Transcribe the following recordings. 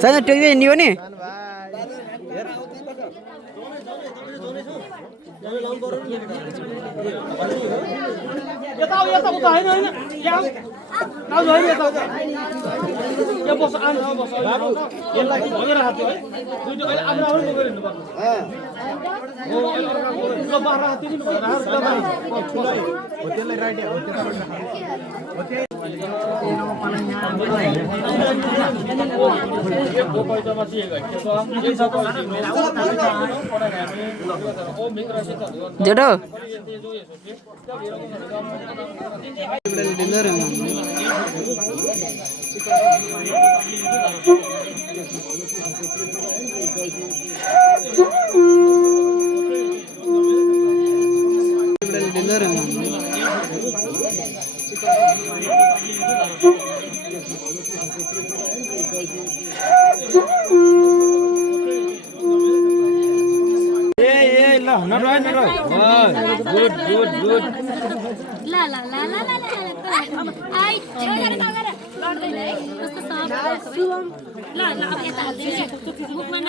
छैन टेक्दै हिँड्ने हो नि जेठो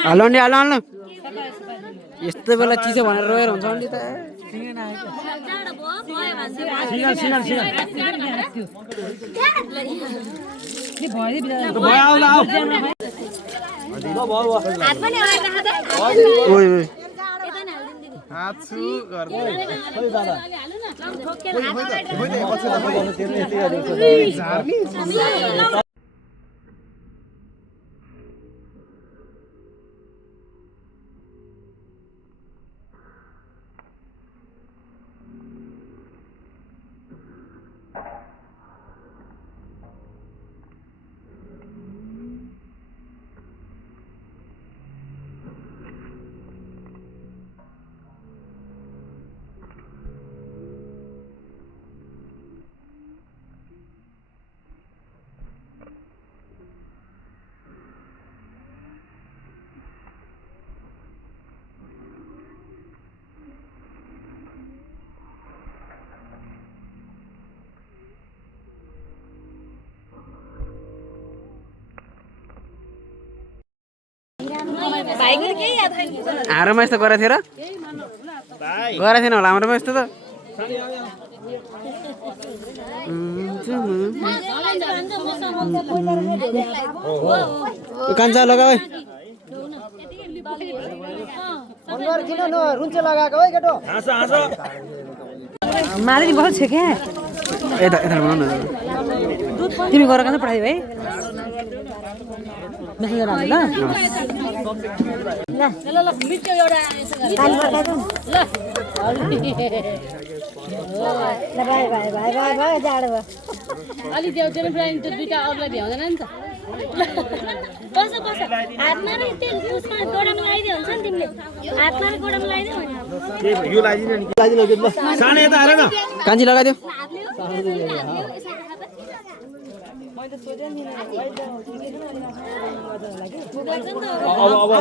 हालो नि हालो हाल्नु यस्तो बेला चिसो भनेर रोएर हुन्छ नि त हाम्रोमा यस्तो गरेको थियो र गरेको थिएन होला हाम्रोमा यस्तो त कान्छा लगा माधुरी बहुत छ क्या यता यता बनाउ न तिमी गरेर कान्छ पढाइ भाइ मेसेज राख्नु ल ल ल मिर्चो एउटा काली बर्काको ल भाइ भाइ भाइ भाइ भाइ जाडो भयो अलि त्यो फ्रेन्ड त्यो दुईटा अरूलाई भ्याउँदैन नि त बस बस हातमा र त्यो उसमा गोडामा लगाइदियो हुन्छ नि तिमीले हातमा र गोडामा लगाइदियो के यो लगाइदिनु नि लगाइदिनु ल सानो यता हेर न कान्छी लगाइदियो अब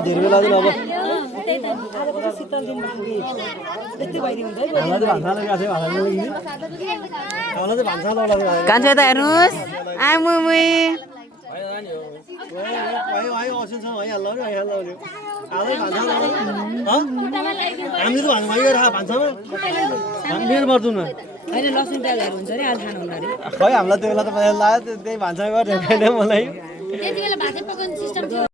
धेरै बेला दिन अब कान्छो यता हेर्नुहोस् आमुमुई हामीले त भान्सामा मेरो मर्छु न होइन लसुन प्याजहरू हुन्छ नि आज खानु हुँदा खै हामीलाई त्यो बेला त लाग्यो त्यही भान्सामा गरेर मलाई त्यति बेला भातै पकाउने सिस्टम थियो